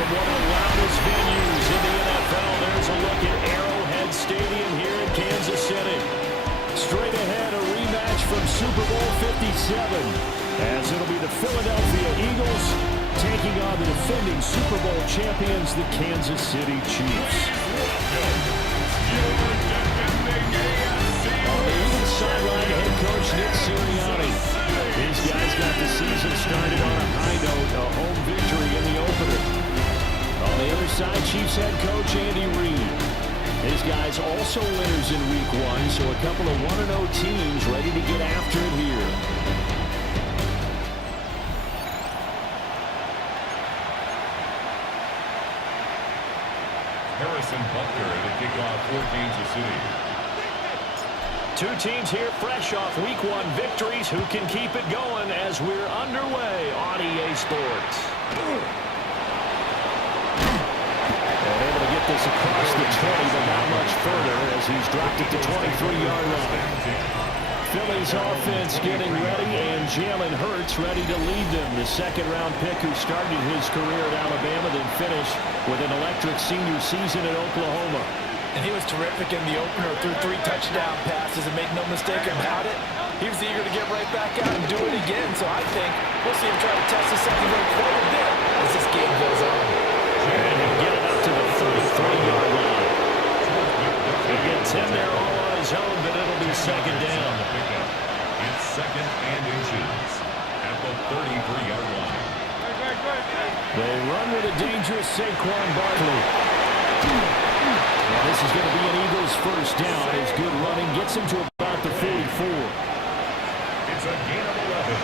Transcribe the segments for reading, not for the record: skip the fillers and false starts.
One of the loudest venues in the NFL. There's a look at Arrowhead Stadium here in Kansas City. Straight ahead, a rematch from Super Bowl 57, as it'll be the Philadelphia Eagles taking on the defending Super Bowl champions, the Kansas City Chiefs. On the Eagles sideline, head coach Nick Sirianni. These guys got the season started on a high note, a home victory in the opener. On the other side, Chiefs head coach Andy Reid. His guys also winners in Week 1, so a couple of 1-0 teams ready to get after it here. Harrison Butker to kick off for Kansas City. Two teams here fresh off Week 1 victories. Who can keep it going as we're underway on EA Sports? Able to get this across the 20, but not much further as he's dropped it to 23-yard line. Philly's offense getting ready, and Jalen Hurts ready to lead them. The second-round pick who started his career at Alabama, then finished with an electric senior season at Oklahoma. And he was terrific in the opener, threw 3 touchdown passes, and make no mistake about it, he was eager to get right back out and do it again. So I think we'll see him try to test the second row quite a bit as this game goes on. And he'll get it up to the 33-yard line. He'll get 10 there all on his own, but it'll be second down. It's second and inches at the 33-yard line. They run with a dangerous Saquon Barkley. Now this is going to be an Eagles first down. His good running gets him to about the 44. It's a gain of 11.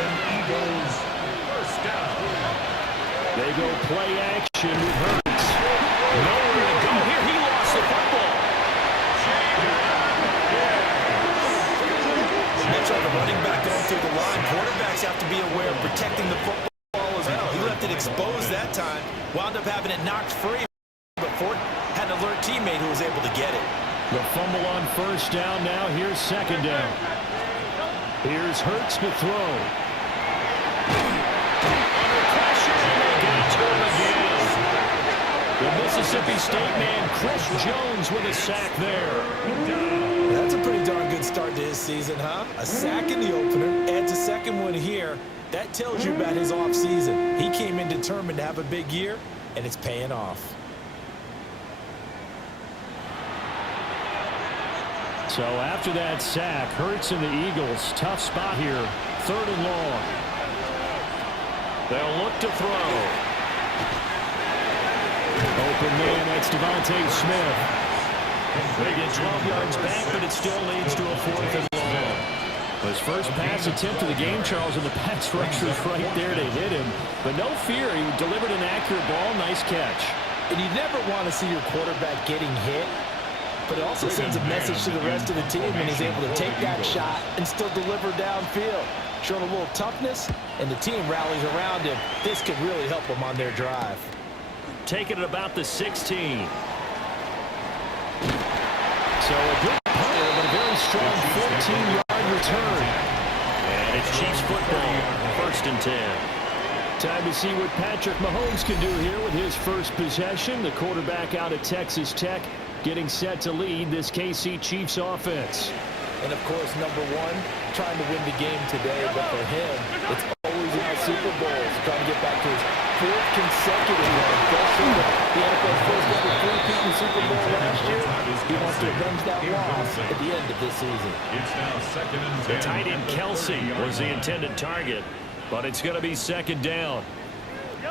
An Eagles first down. They go play action with Hurts. Nowhere to go here. He lost the football. Much like a running back going through the line, quarterbacks have to be aware of protecting the football as well. He left it exposed that time, wound up having it knocked free, but Ford had an alert teammate who was able to get it. The fumble on first down. Now here's second down. Here's Hurts to throw. The Mississippi State man, Chris Jones, with a sack there. That's a pretty darn good start to his season, huh? A sack in the opener, adds a second one here. That tells you about his offseason. He came in determined to have a big year, and it's paying off. So after that sack, Hurts and the Eagles, tough spot here. 3rd and long. They'll look to throw. Open man, that's Devontae Smith. They get 12 yards back, but it still leads to a 4th and long. His first pass attempt of the game, Charles, and the pass rushers right there to hit him. But no fear, he delivered an accurate ball. Nice catch. And you never want to see your quarterback getting hit, but it also sends a message to the rest of the team when he's able to take that shot and still deliver downfield. Showing a little toughness, and the team rallies around him. This could really help them on their drive. Taking it about the 16. So a good player, but a very strong 14-yard return. And it's Chiefs football, 1st and 10. Time to see what Patrick Mahomes can do here with his first possession. The quarterback out of Texas Tech getting set to lead this KC Chiefs offense. And, of course, number one, trying to win the game today. But for him, it's always about Super Bowls, trying to get back to his 4th consecutive one. Fell short of the NFL's first ever three-peat in the Super Bowl last year. He wants to avenge that loss at the end of this season. It's now 2nd and 10. The tight end Kelsey was the intended target, but it's going to be 2nd down.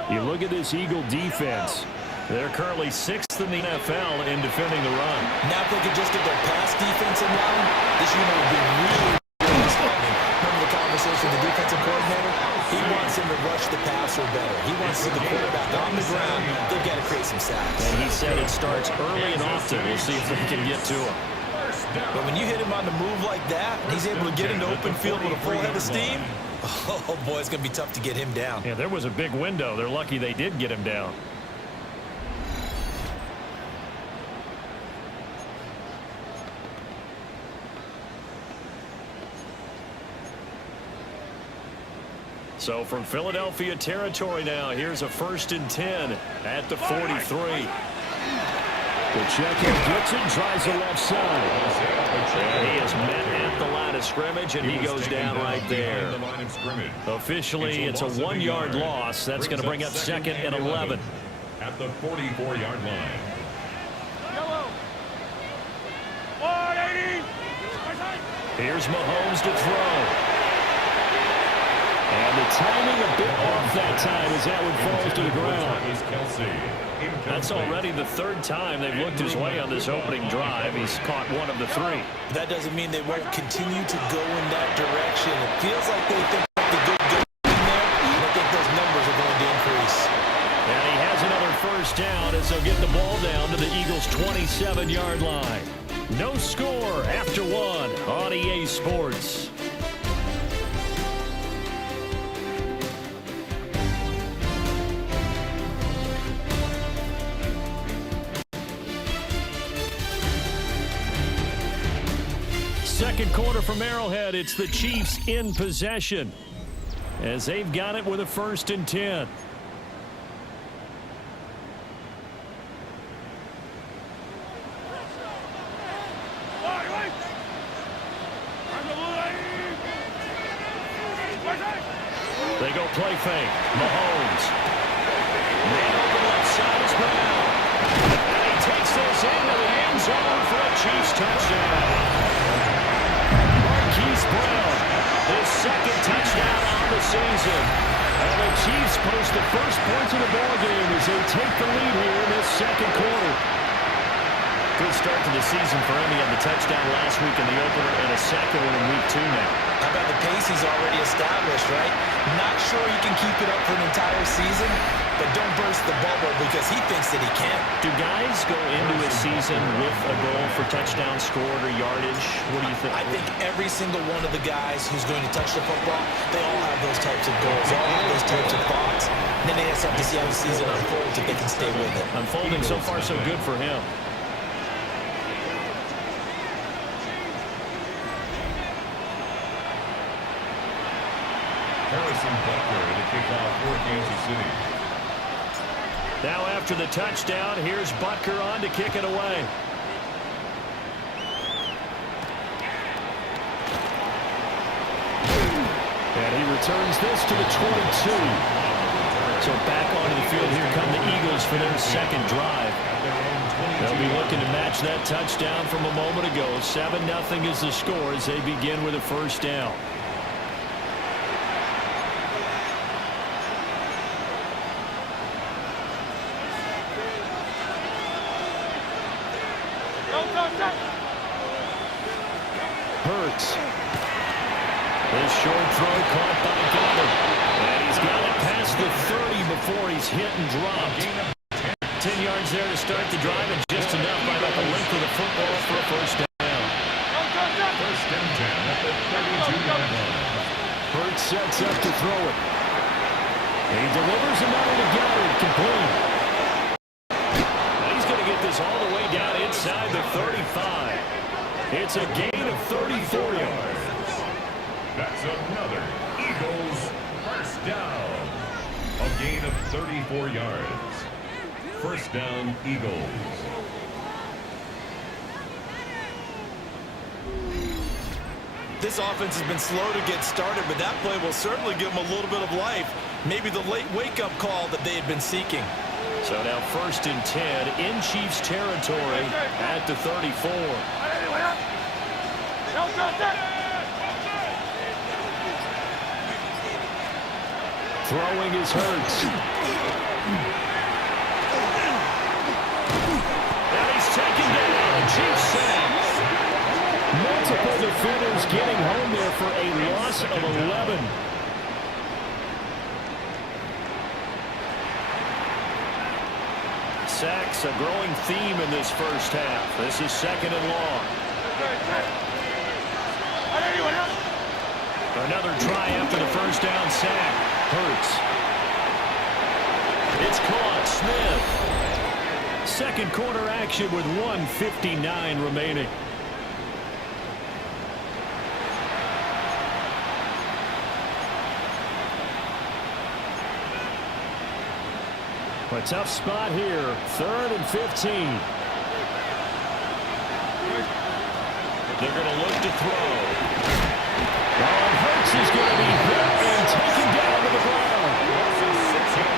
You look at this Eagle defense. They're currently 6th in the NFL in defending the run. Now if they could just get their pass defense in line, this unit would be really exciting. Remember the conversation with the defensive coordinator? He wants him to rush the passer better. He wants to see the quarterback on the ground. They've got to create some sacks. And he said it starts early and often. We'll see if they can get to him. But when you hit him on the move like that, he's able to get into open field with a full head of steam. Oh, boy, it's going to be tough to get him down. Yeah, there was a big window. They're lucky they did get him down. So from Philadelphia territory now, here's a 1st and 10 at the 43. Pacheco gets it, tries the left side. And he is met at the line of scrimmage, and he goes down right there. Officially, it's a 1-yard loss. That's going to bring up 2nd and 11. At the 44-yard line. Here's Mahomes to throw. And the timing a bit off that time as that one falls to the ground. That's already the 3rd time they've looked his way on this opening drive. He's caught 1 of the 3. That doesn't mean they won't continue to go in that direction. It feels like they think the good game in there, and I think those numbers are going to increase. And he has another 1st down as they'll get the ball down to the Eagles' 27-yard line. No score after 1 on EA Sports. Second quarter from Arrowhead, it's the Chiefs in possession as they've got it with a 1st and 10. They go play fake. Mahomes. Man over left side is Brown. And he takes this into the end zone for a Chiefs touchdown. Marquise Brown, his 2nd touchdown on the season. And the Chiefs post the first points of the ballgame as they take the lead here in this 2nd quarter. Good start to the season for him. He had the touchdown last week in the opener and a 2nd one in week 2 now. How about the pace he's already established, right? Not sure he can keep it up for an entire season, but don't burst the bubble because he thinks that he can. Do guys go into a season with a goal for touchdown scored or yardage? What do you think? I think every single one of the guys who's going to touch the football, they all have those types of goals. They all have those types of thoughts. And then they just have to see how the season unfolds if they can stay with it. Unfolding so far so good for him. Now after the touchdown, here's Butker on to kick it away. And he returns this to the 22. So back onto the field, here come the Eagles for their 2nd drive. They'll be looking to match that touchdown from a moment ago. 7-0 is the score as they begin with a 1st down. Hurts. This short throw caught by Goddard. And he's got it past the 30 before he's hit and dropped. 10 yards there to start the drive, and just enough by about the length of the football for a 1st down. 1st and 10 at the 32-yard line. Hurts sets up to throw it. He delivers another to Goddard, complete. He's going to get this all the way down inside the 35. It's a gain of 34 yards. That's another Eagles 1st down. A gain of 34 yards. 1st down, Eagles. This offense has been slow to get started, but that play will certainly give them a little bit of life. Maybe the late wake-up call that they had been seeking. So now 1st and 10 in Chiefs territory at the 34. Throwing is Hurts. And he's taken down. Chiefs sack. Multiple defenders getting home there for a loss of 11. Sacks a growing theme in this first half. This is 2nd and long. Another try after the first down sack. Hurts. It's caught. Smith. Second quarter action with 1:59 remaining. A tough spot here. 3rd and 15. They're going to look to throw. And Hurts is going to be hit and taken down to the ground.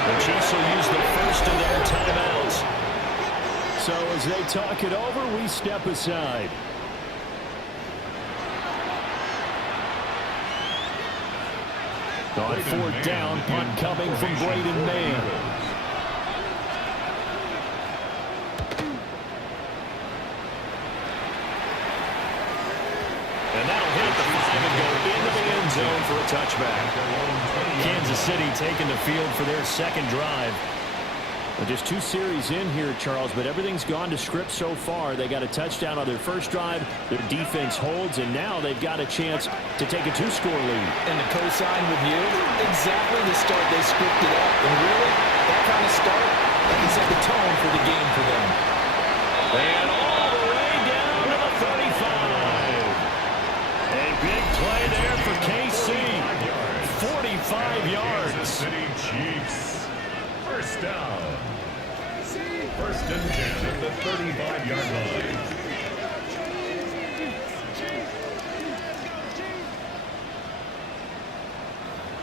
The Chiefs will use the first of their timeouts. So as they talk it over, we step aside. On 4th down, punt coming from Braden Mann. And that'll hit the 5 and go into the end zone for a touchback. Kansas City taking the field for their second drive. Well, just 2 series in here, Charles, but everything's gone to script so far. They got a touchdown on their first drive. Their defense holds, and now they've got a chance to take a 2-score lead. And to co-sign with you, exactly the start they scripted up. And really, that kind of start, that can set the tone for the game for them. And all the way down to the 35. A big play there for KC. 45 yards. City Chiefs. First down. 1st and 10 at the 35-yard line.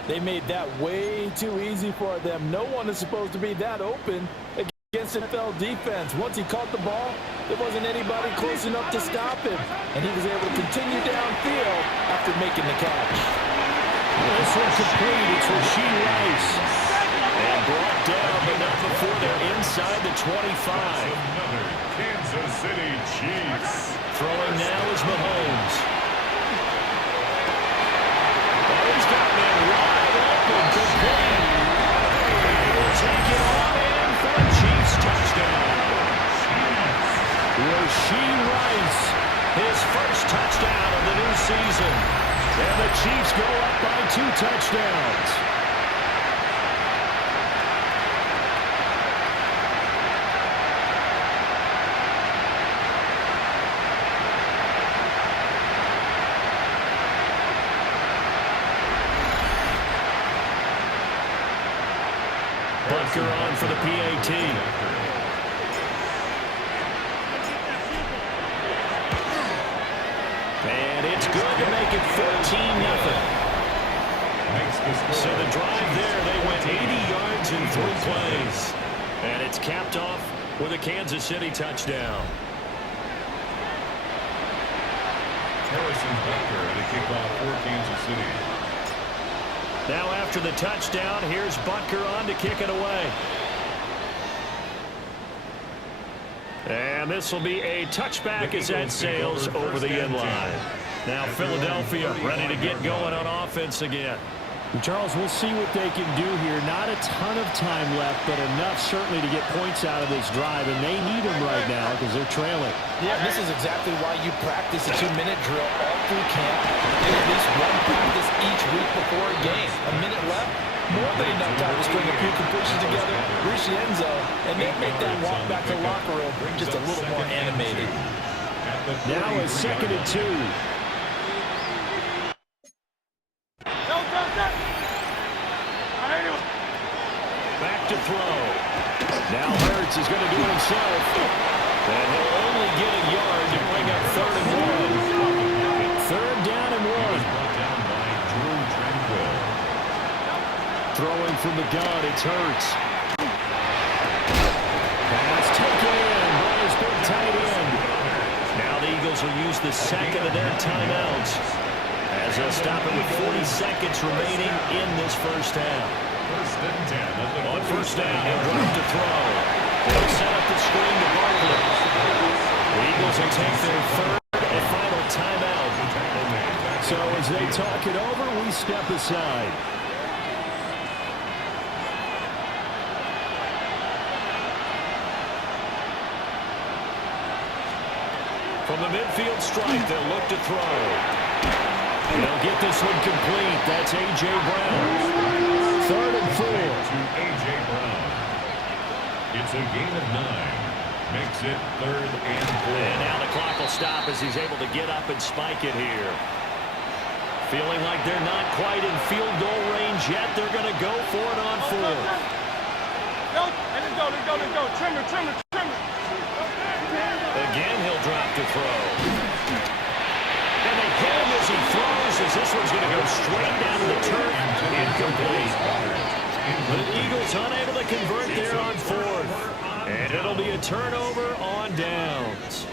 They made that way too easy for them. No one is supposed to be that open against NFL defense. Once he caught the ball, there wasn't anybody close enough to stop him. And he was able to continue downfield after making the catch. This one's complete. It's Rasheed Rice. And brought down, but not before they're inside the 25. Another Kansas City Chiefs. Throwing now is Mahomes. Oh, he's got that wide open, complete. He will take it on in for a Chiefs touchdown. Rasheed Rice, his first touchdown of the new season. And the Chiefs go up by 2 touchdowns. Butker on for the PAT. And it's good to make it 14-0. So the drive there, they went 80 yards in 3 plays. And it's capped off with a Kansas City touchdown. Harrison Butker at a kickoff for Kansas City. Now after the touchdown, here's Butker on to kick it away. And this will be a touchback as that sails over the end line. Now Philadelphia ready to get going on offense again. Charles, we'll see what they can do here. Not a ton of time left, but enough certainly to get points out of this drive, and they need them right now because they're trailing. Yeah, this is exactly why you practice a 2-minute drill all through camp and at least one practice each week before a game. A minute left, more than enough time to string a few completions together, reach the end zone, and then make that walk back to the locker room just a little more animated. Now a 2nd and 2. Back to throw. Now Hurts is going to do it himself. And he'll only get a yard to bring up 3rd and 1. 3rd down and 1. throwing from the gun. It's Hurts. Pass taken in by his big tight end. Now the Eagles will use the second of their timeouts as they'll stop it with 40 seconds remaining in this first half. First and 10. On first down, he'll drop to throw. They'll set up the screen to Barkley. The Eagles will take their third and final timeout. So as they talk it over, we step aside. From the midfield stripe, they'll look to throw. They'll get this one complete. That's A.J. Brown. 3rd and 4. To A.J. Brown. It's a gain of 9. Makes it 3rd and 4. And now the clock will stop as he's able to get up and spike it here. Feeling like they're not quite in field goal range yet. They're going to go for it on 4th. Let's go. Trim it. Again, he'll drop to throw. And they hit him as he throws, as this one's going to go straight down to the turf. Incomplete. The Eagles unable to convert there on 4th. And it'll be a turnover on downs.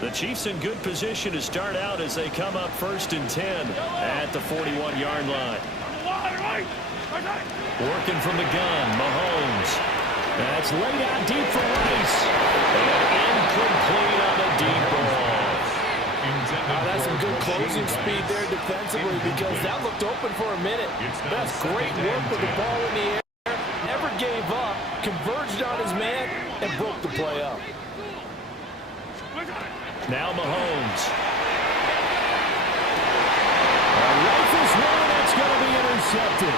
The Chiefs in good position to start out as they come up 1st and 10 at the 41-yard line. Working from the gun, Mahomes. That's laid out deep for Rice. And incomplete on the deep ball. That's some good closing speed there defensively because that looked open for a minute. That's great work with the ball in the air. Never gave up, converged on his man, and broke the play up. Now Mahomes. A rifles one that's going to be intercepted.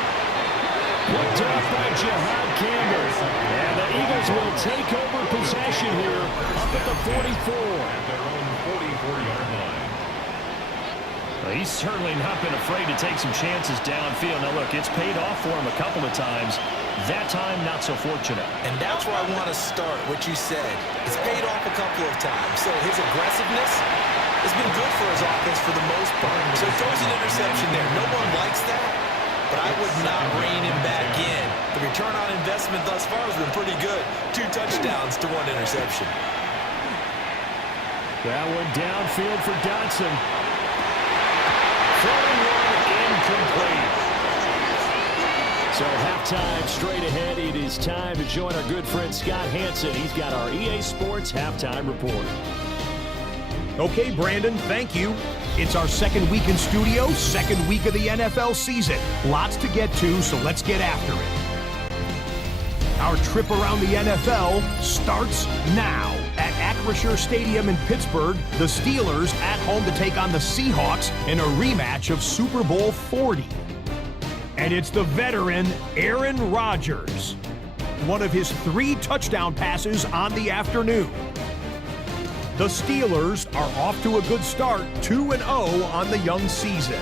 Picked up by Jihad Campbell. And the Eagles will take over possession here up at the 44. At their own 44-yard line. He's certainly not been afraid to take some chances downfield. Now, look, it's paid off for him a couple of times. That time, not so fortunate. And that's where I want to start, what you said. It's paid off a couple of times. So his aggressiveness has been good for his offense for the most part. So he throws an interception there. No one likes that, but I would not rein him back in. The return on investment thus far has been pretty good. 2 touchdowns to 1 interception. That one downfield for Dotson. Throwing one incomplete. So halftime straight ahead. It is time to join our good friend Scott Hansen. He's got our EA Sports halftime report. Okay, Brandon, thank you. It's our second week in studio, second week of the NFL season. Lots to get to, so let's get after it. Our trip around the NFL starts now. At Acrisure Stadium in Pittsburgh, the Steelers at home to take on the Seahawks in a rematch of Super Bowl 40. And it's the veteran Aaron Rodgers. One of his 3 touchdown passes on the afternoon. The Steelers are off to a good start, 2-0 on the young season.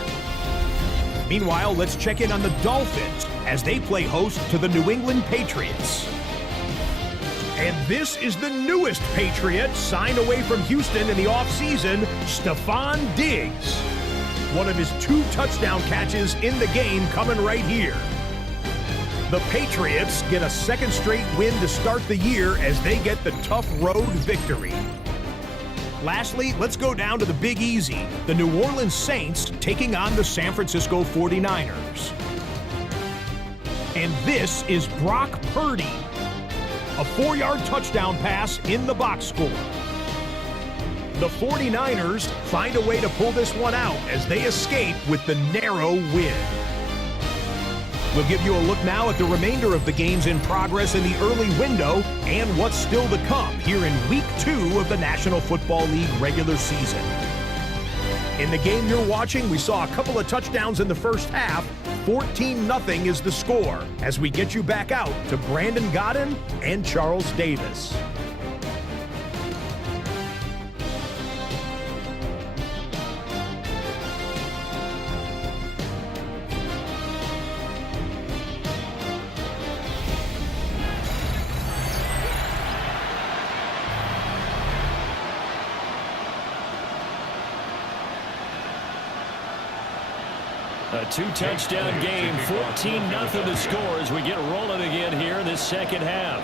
Meanwhile, let's check in on the Dolphins as they play host to the New England Patriots. And this is the newest Patriot signed away from Houston in the offseason, Stephon Diggs. One of his 2 touchdown catches in the game coming right here. The Patriots get a second straight win to start the year as they get the tough road victory. Lastly, let's go down to the Big Easy, the New Orleans Saints taking on the San Francisco 49ers. And this is Brock Purdy. A 4-yard touchdown pass in the box score. The 49ers find a way to pull this one out as they escape with the narrow win. We'll give you a look now at the remainder of the games in progress in the early window and what's still to come here in Week 2 of the National Football League regular season. In the game you're watching, we saw a couple of touchdowns in the first half. 14-0 is the score as we get you back out to Brandon Godden and Charles Davis. A two-touchdown game, 14-0 to score as we get rolling again here in this second half.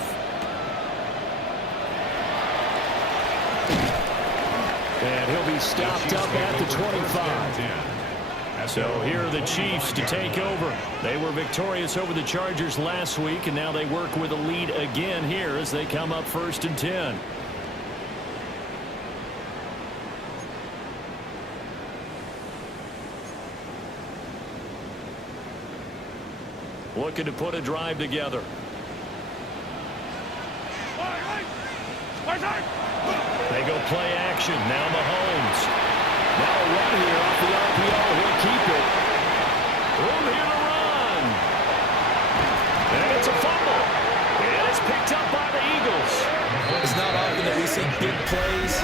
And he'll be stopped up at the 25. So here are the Chiefs to take over. They were victorious over the Chargers last week, and now they work with a lead again here as they come up 1st and 10. Looking to put a drive together. They go play action. Now Mahomes. Now a run here off the RPO. He'll keep it. Room here to run. And it's a fumble. And it's picked up by the Eagles. It's not often that we see big plays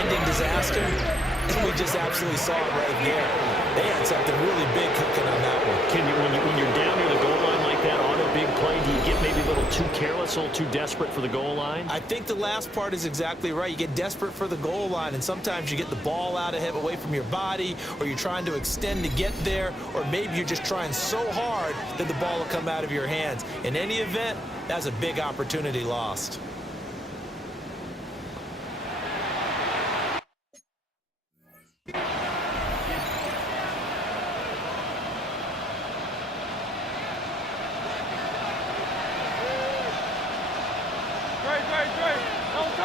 ending disaster, and we just absolutely saw it right there. They had something really big cooking on that one. When you're down near the goal line like that on a big play, do you get maybe a little too careless, a little too desperate for the goal line? I think the last part is exactly right. You get desperate for the goal line, and sometimes you get the ball out of him away from your body, or you're trying to extend to get there, or maybe you're just trying so hard that the ball will come out of your hands. In any event, that's a big opportunity lost.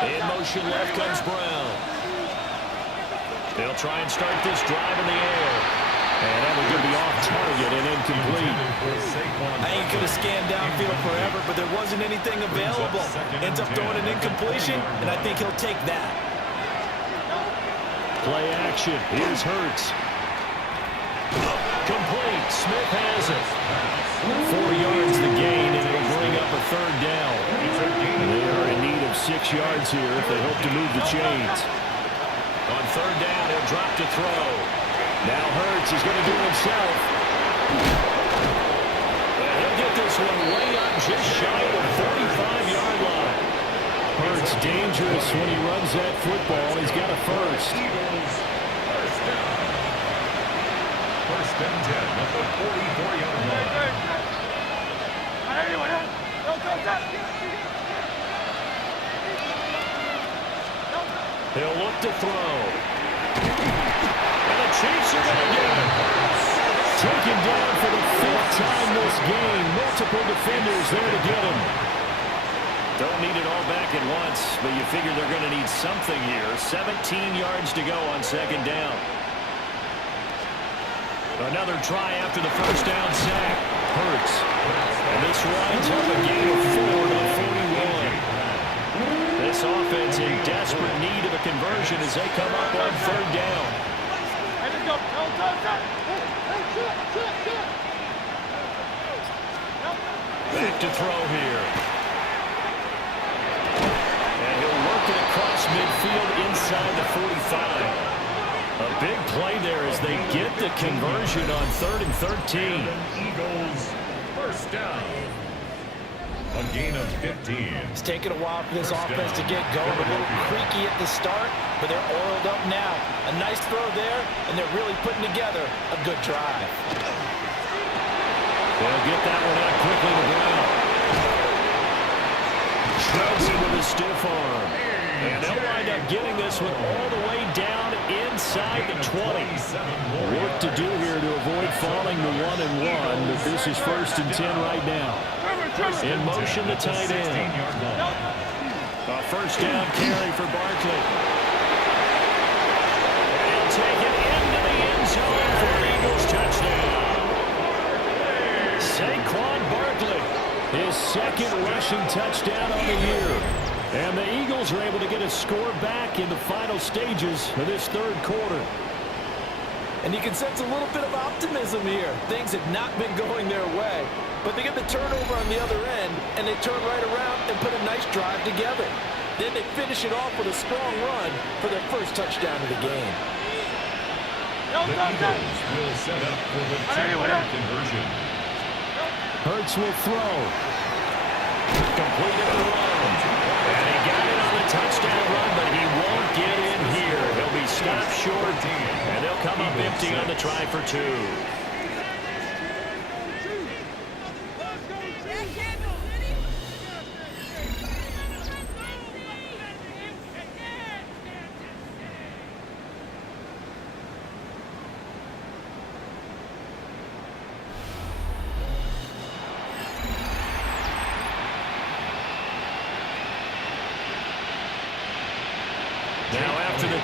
In motion left comes Brown. They'll try and start this drive in the air. And that was going to be off target and incomplete. I ain't going to scan downfield forever, but there wasn't anything available. Ends up throwing an incompletion, and I think he'll take that. Play action. Here's Hurts. Complete. Smith has it. 4 yards the gain, and it'll bring up a 3rd down. They are in need of 6 yards here if they hope to move the chains. On 3rd down, he'll drop to throw. Now Hurts is going to do it himself. And he'll get this one way up just shy of the 45-yard line. Hurts dangerous when he runs that football. He's got a first. First and 10 at the 44-yard line. He'll look to throw. And the Chiefs are going to get him. Taken down for the 5th time this game. Multiple defenders there to get him. Don't need it all back at once, but you figure they're going to need something here. 17 yards to go on 2nd down. Another try after the 1st down sack. Hurts. And this winds up a gain of 4 to 41. This offense in desperate need of a conversion as they come up on 3rd down. Back to throw here. And he'll work it across midfield inside the 45. A big play there as they get the conversion on 3rd and 13. Eagles, 1st down. A gain of 15. It's taken a while for this offense to get going. A little creaky at the start, but they're oiled up now. A nice throw there, and they're really putting together a good drive. They'll get that one out quickly to Brown. Shreds it with a stiff arm. And they'll wind up getting this one all the way down inside the 20. Work to do here to avoid falling to 1-1, but this is 1st and 10 right now. In motion, the tight end. A 1st down carry for Barkley. And he'll take it into the end zone for an Eagles touchdown. Saquon Barkley, his 2nd rushing touchdown on the year. And the Eagles are able to get a score back in the final stages of this 3rd quarter. And you can sense a little bit of optimism here. Things have not been going their way. But they get the turnover on the other end, and they turn right around and put a nice drive together. Then they finish it off with a strong run for their 1st touchdown of the game. The Eagles will set up for the 2-point conversion. Hurts will throw. Completed the run. And he got it on the touchdown run, but he won't get in here. He'll be stopped short, and they'll come up empty on the try for 2.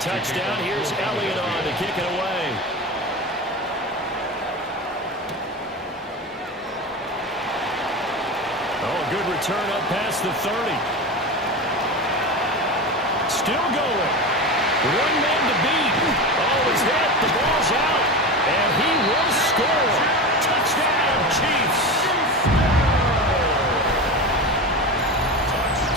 touchdown. Here's Elliott on to kick it away. Oh, good return up past the 30. Still going. One man to beat. Oh, he's hit. The ball's out. And he will score. Touchdown, Chiefs.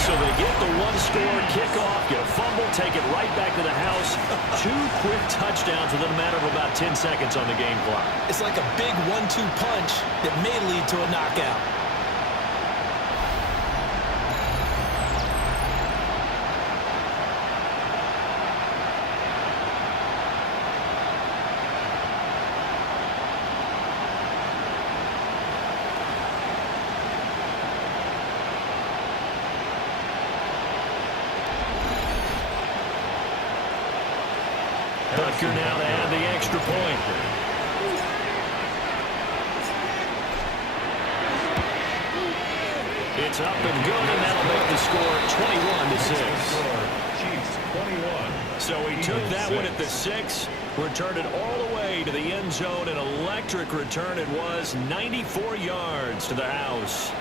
So they get the one-score kickoff, get a fumble, take it right back to the house. 2 quick touchdowns within a matter of about 10 seconds on the game clock. It's like a big 1-2 punch that may lead to a knockout. Butker now to add the extra point. It's up and good, and that'll make the score 21-6. Chiefs 21. So he took that one at the 6, returned it all the way to the end zone. An electric return it was, 94 yards to the house.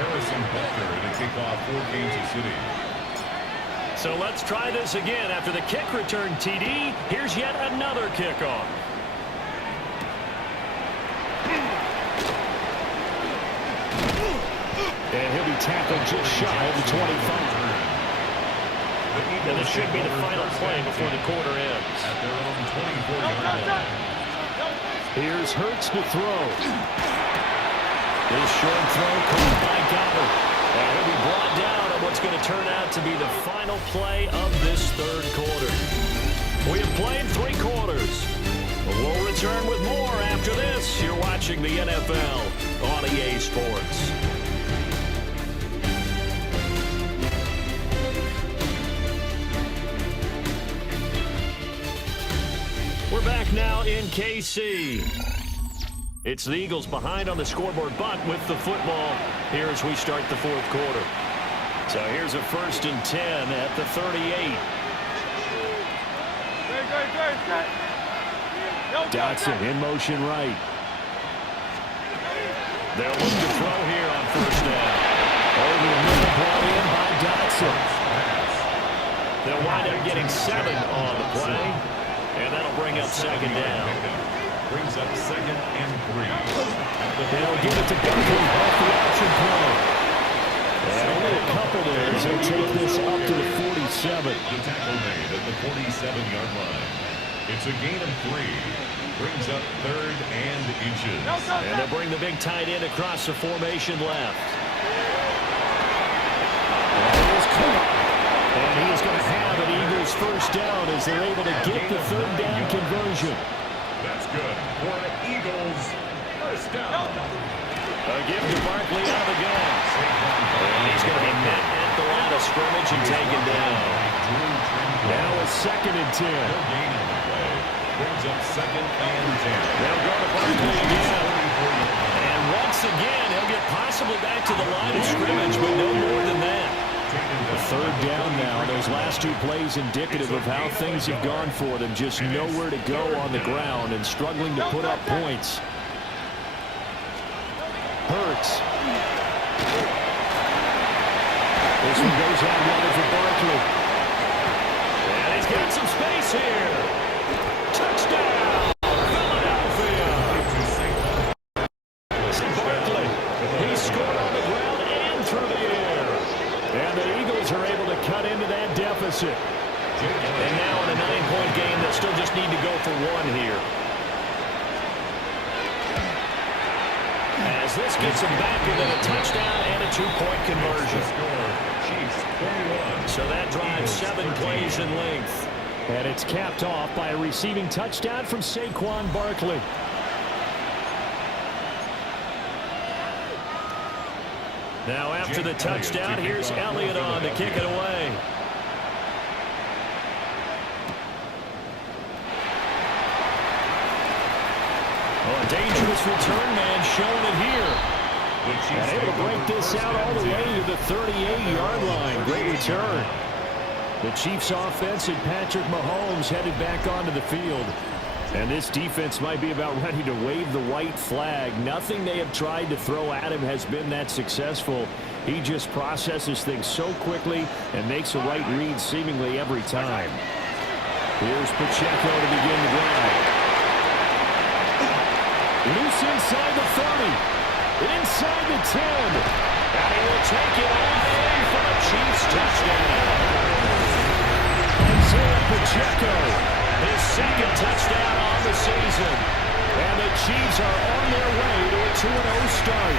Harrison Butker to kick off for Kansas City. So let's try this again. After the kick return TD, here's yet another kickoff. And he'll be tackled just shy of the 25. And this should be the final play before the quarter ends. At their own 24-yard line. Here's Hurts to throw. This short throw caught by Goddard. And he'll be brought down on what's going to turn out to be the final play of this third quarter. We have played 3 quarters. We'll return with more after this. You're watching the NFL on EA Sports. We're back now in KC. It's the Eagles behind on the scoreboard, but with the football here as we start the fourth quarter. So here's a 1st and 10 at the 38. Dotson in motion right. They'll look to throw here on 1st down. Over the middle, brought in by Dotson. They'll wind up getting 7 on the play, and that'll bring up 2nd down. Brings up 2nd and 3. They'll give it to Butker off the option play. And only a couple there as they take this up to the 47. The tackle made at the 47-yard line. It's a gain of 3. Brings up 3rd and inches. And they'll bring the big tight end across the formation left. And he is going to have an Eagles 1st down as they're able to get the 3rd down conversion. That's good for an Eagles 1st down. A give to Barkley out of the gun. And he's going to be met at the line of scrimmage and taken down. Now a 2nd and 10. Brings up 2nd and 10. They'll go to Barkley again. And once again, he'll get possibly back to the line of scrimmage, but no more than that. The 3rd down now. Those last 2 plays indicative of how things have gone for them. Just nowhere to go on the ground and struggling to put up points. Hurts. This one goes out wide for Barkley. And he's got some space here. Touchdown, Philadelphia. See Barkley. He scored on the ground and through the air. And the Eagles are able to cut into that deficit. And now in a 9-point game, they'll still just need to go for 1 here. As this gets them back within a touchdown and a 2-point conversion. So that drives 7 plays in length. And it's capped off by a receiving touchdown from Saquon Barkley. Now after the touchdown, here's Elliott on to kick it away. Oh, a dangerous return man showing it here. And able to break this out all the way to the 38-yard line. Great return. The Chiefs offense and Patrick Mahomes headed back onto the field. And this defense might be about ready to wave the white flag. Nothing they have tried to throw at him has been that successful. He just processes things so quickly and makes a right read seemingly every time. Here's Pacheco to begin the drive. Loose inside the 30. Inside the 10. And he will take it all in for a Chiefs touchdown. Isaiah Pacheco, his second touchdown on the season. And the Chiefs are on their way to a 2-0 start.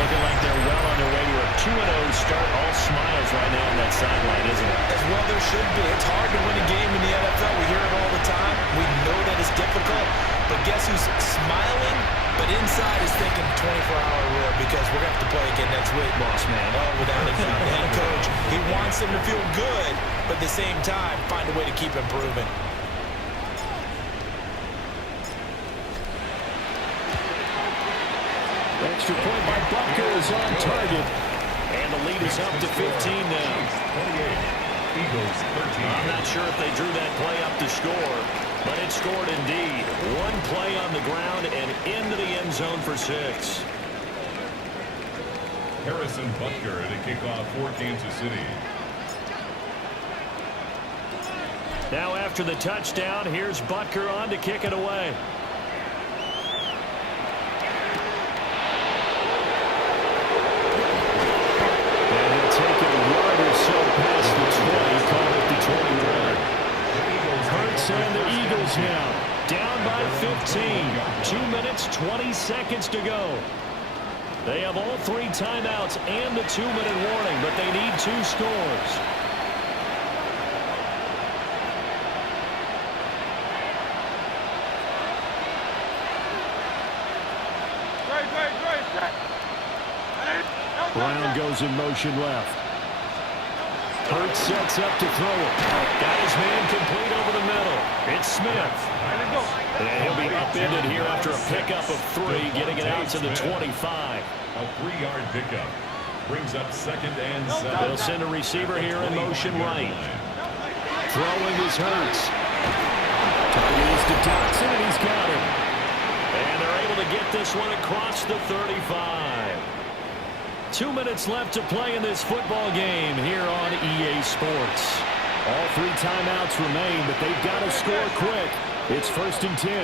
Looking like they're well on their way to a 2-0 start. All smiles right now on that sideline, isn't it? As well there should be. It's hard to win a game in the NFL. We hear it all the time. We know that it's difficult. But guess who's smiling? But inside is thinking 24-hour rule because we're going to have to play again next week, boss man. Oh, without a head coach. He wants them to feel good, but at the same time, find a way to keep improving. Extra point by Butker is on target. And the lead is up to 15 now. 28. Eagles 13. I'm not sure if they drew that play up to score, but it scored indeed. One play on the ground and into the end zone for 6. Harrison Butker to kick off for Kansas City. Now after the touchdown, here's Butker on to kick it away. And the Eagles now down by 15. 2 minutes, 20 seconds to go. They have all 3 timeouts and a 2-minute warning, but they need 2 scores. Brown goes in motion left. Hurts sets up to throw it. Got his man complete over the middle. It's Smith. And he'll be upended here after a pickup of 3, getting it out to the 25. A 3-yard pickup. Brings up 2nd and 7. They'll send a receiver here in motion right. Throwing is Hurts. Target is to Dotson, and he's got him. And they're able to get this one across the 35. 2 minutes left to play in this football game here on EA Sports. All 3 timeouts remain, but they've got to score quick. It's 1st and 10.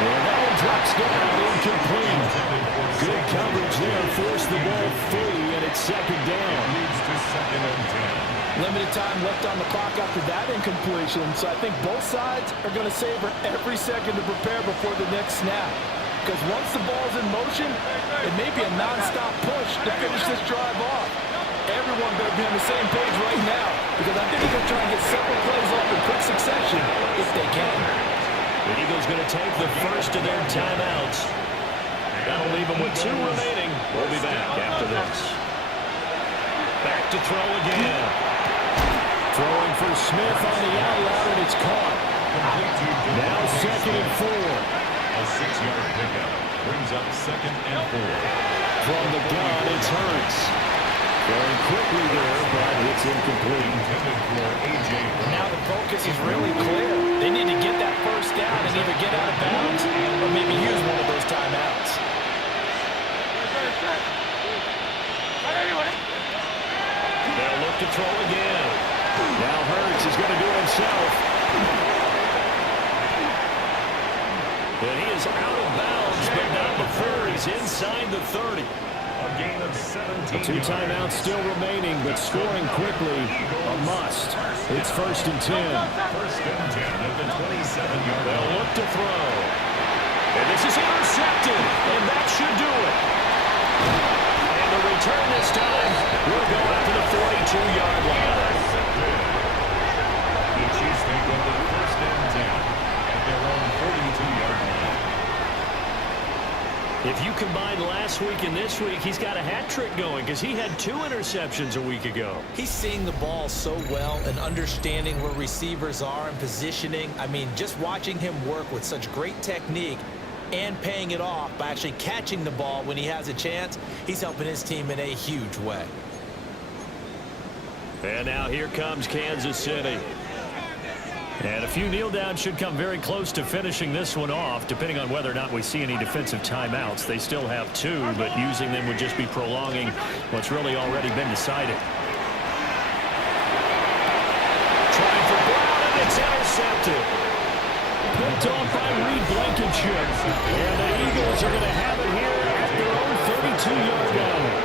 And that one drops down, incomplete. Good coverage there, forced the ball free, and it's 2nd down. Leads to 2nd and 10. Limited time left on the clock after that incompletion, so I think both sides are going to savor every second to prepare before the next snap. Because once the ball's in motion, it may be a non-stop push to finish this drive off. Everyone better be on the same page right now, because I think they're going to try and get several plays off in quick succession if they can. The Eagles going to take the first of their timeouts. That'll leave them with 2 remaining. We'll be back after this. Back to throw again. Throwing for Smith on the out route, and it's caught. Now 2nd and 4. A 6-yard pickup. Brings up 2nd and 4. From the gun, it's Hurts. Going quickly there, but it's incomplete. Intended for A.J. Now the focus is really clear. They need to get that first down and either get out of bounds or maybe use one of those timeouts. They'll look to throw again. Now Hurts is going to do it himself. And he is out of bounds, but not before he's inside the 30. A gain of 17. 2 timeouts still remaining, but scoring quickly, a must. It's 1st and 10. 1st and 10 at the 27-yard line. They'll look to throw. And this is intercepted, and that should do it. And the return this time will go out to the 42-yard line. The Chiefs take over 1st and 10 at their own 42-yard line. If you combine last week and this week, he's got a hat trick going because he had 2 interceptions a week ago. He's seeing the ball so well and understanding where receivers are and positioning. I mean, just watching him work with such great technique, and paying it off by actually catching the ball when he has a chance. He's helping his team in a huge way. And now here comes Kansas City. And a few kneel downs should come very close to finishing this one off, depending on whether or not we see any defensive timeouts. They still have 2, but using them would just be prolonging what's really already been decided. Trying for Brown, and it's intercepted. Picked off by Reed Blankenship. And the Eagles are going to have it here at their own 32-yard line.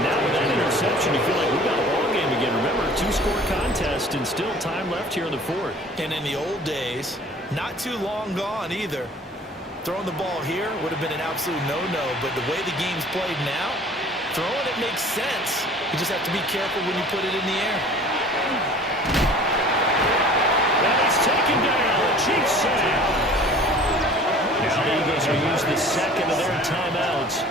Now with that interception, you feel like we've got a ball game again. Remember, 2-score contest and still time left here in the 4th. And in the old days, not too long gone either. Throwing the ball here would have been an absolute no-no, but the way the game's played now, throwing it makes sense. You just have to be careful when you put it in the air. And he's taken down. Chiefs sack. Now the Eagles will use the second of their timeouts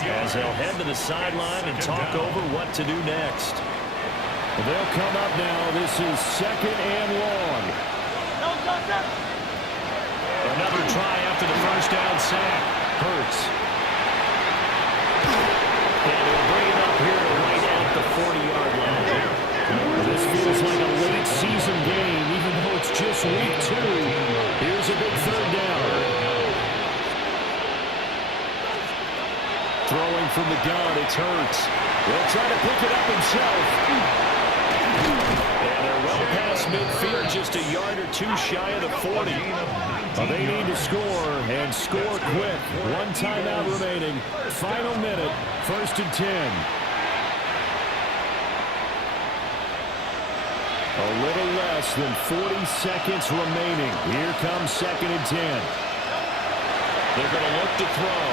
as they'll head to the sideline and talk over what to do next. They'll come up now. This is 2nd and long. Another try after the first down sack. Hurts. And they'll bring it up here right at the 40-yard line. This feels like a late season game, even though it's just week 2. Here's a big 3rd down. Throwing from the gun, it's Hurts. They'll try to pick it up himself. And they're well past midfield, just a yard or 2 shy of the 40. They need to score, and score quick. 1 timeout remaining. Final minute, 1st and 10. A little less than 40 seconds remaining. Here comes 2nd and 10. They're going to look to throw.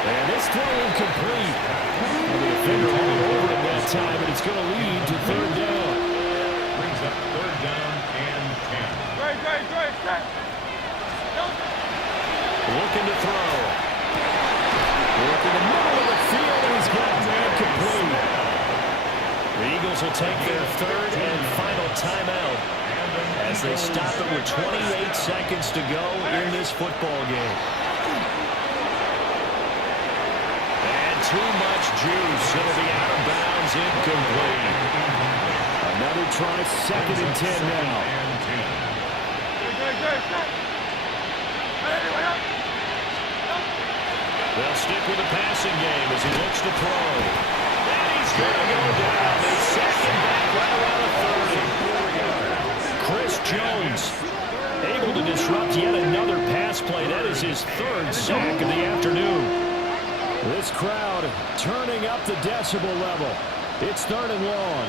And this throw incomplete. The defender all over him that time, and it's going to lead to 3rd down. Brings up 3rd down and 10. Great. Looking to throw. Look in the middle of the field, and he's got man complete. The Eagles will take their 3rd and final timeout as they stop it with 28 seconds to go in this football game. And too much juice. It'll be out of bounds, incomplete. Another try, 2nd and 10 now. They'll stick with the passing game as he looks to throw. And he's going to go down. They sack him back right around the 30. Chris Jones able to disrupt yet another pass play. That is his 3rd sack of the afternoon. This crowd turning up the decibel level. It's 3rd and long.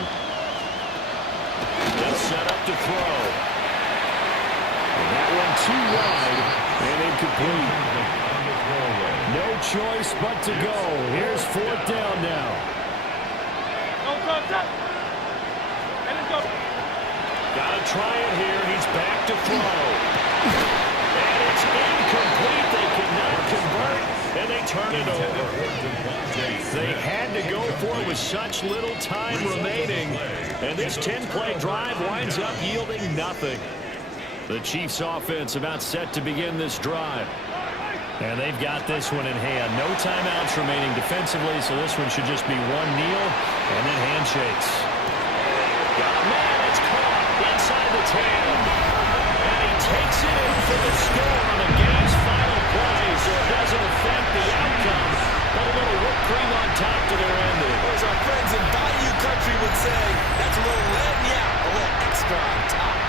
They'll set up to throw. And that one too wide and incomplete. No choice but to go. Here's 4th down now. Gotta try it here. He's back to throw. And it's incomplete. They cannot convert, and they turn it over. They had to go for it with such little time remaining. And this 10-play drive winds up yielding nothing. The Chiefs offense about set to begin this drive. And they've got this one in hand. No timeouts remaining defensively, so this one should just be 1 kneel and then handshakes. Got a man, it's caught inside the 10. And he takes it in for the score on the game's final play, so it doesn't affect the outcome, but a little whipped cream on top to their ending. As our friends in Bayou Country would say, that's a little lagniappe, a little extra on top.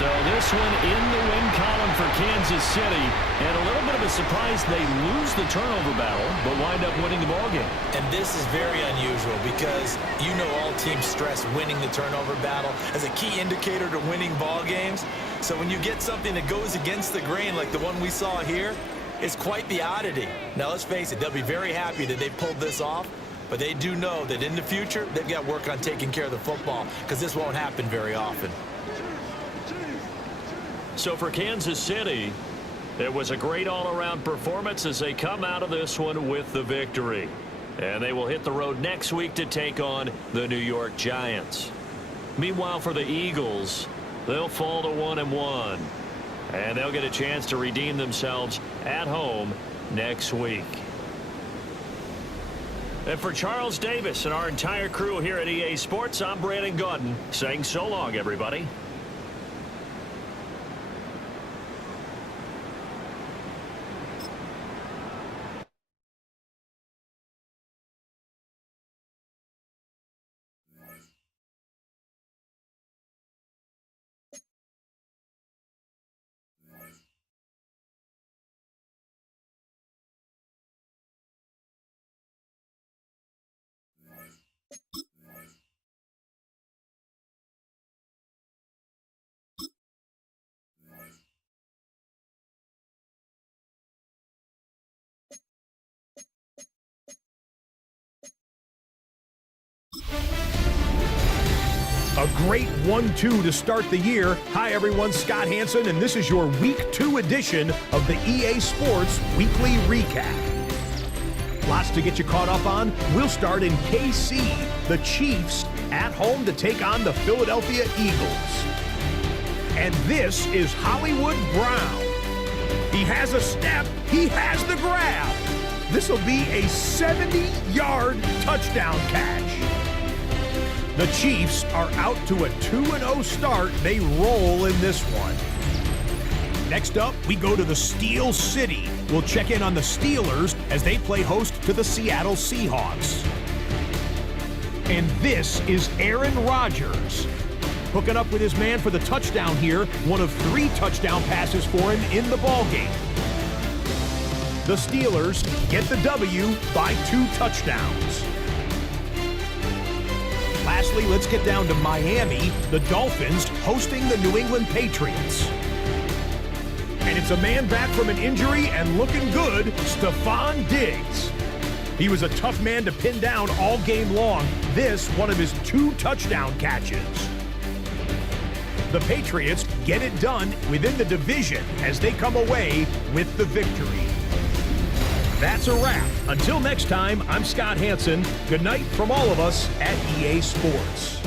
So this one in the win column for Kansas City. And a little bit of a surprise, they lose the turnover battle, but wind up winning the ballgame. And this is very unusual because you know all teams stress winning the turnover battle as a key indicator to winning ball games. So when you get something that goes against the grain like the one we saw here, it's quite the oddity. Now let's face it, they'll be very happy that they pulled this off, but they do know that in the future, they've got work on taking care of the football because this won't happen very often. So for Kansas City, it was a great all-around performance as they come out of this one with the victory. And they will hit the road next week to take on the New York Giants. Meanwhile, for the Eagles, they'll fall to 1-1. And they'll get a chance to redeem themselves at home next week. And for Charles Davis and our entire crew here at EA Sports, I'm Brandon Gaudin saying so long, everybody. A great 1-2 to start the year. Hi, everyone. Scott Hanson, and this is your Week 2 edition of the EA Sports Weekly Recap. Lots to get you caught up on. We'll start in KC. The Chiefs at home to take on the Philadelphia Eagles. And this is Hollywood Brown. He has a step. He has the grab. This will be a 70-yard touchdown catch. The Chiefs are out to a 2-0 start. They roll in this one. Next up, we go to the Steel City. We'll check in on the Steelers as they play host to the Seattle Seahawks. And this is Aaron Rodgers. Hooking up with his man for the touchdown here. One of 3 touchdown passes for him in the ballgame. The Steelers get the W by 2 touchdowns. Lastly, let's get down to Miami. The Dolphins hosting the New England Patriots. And it's a man back from an injury and looking good, Stephon Diggs. He was a tough man to pin down all game long. This, one of his 2 touchdown catches. The Patriots get it done within the division as they come away with the victory. That's a wrap. Until next time, I'm Scott Hanson. Good night from all of us at EA Sports.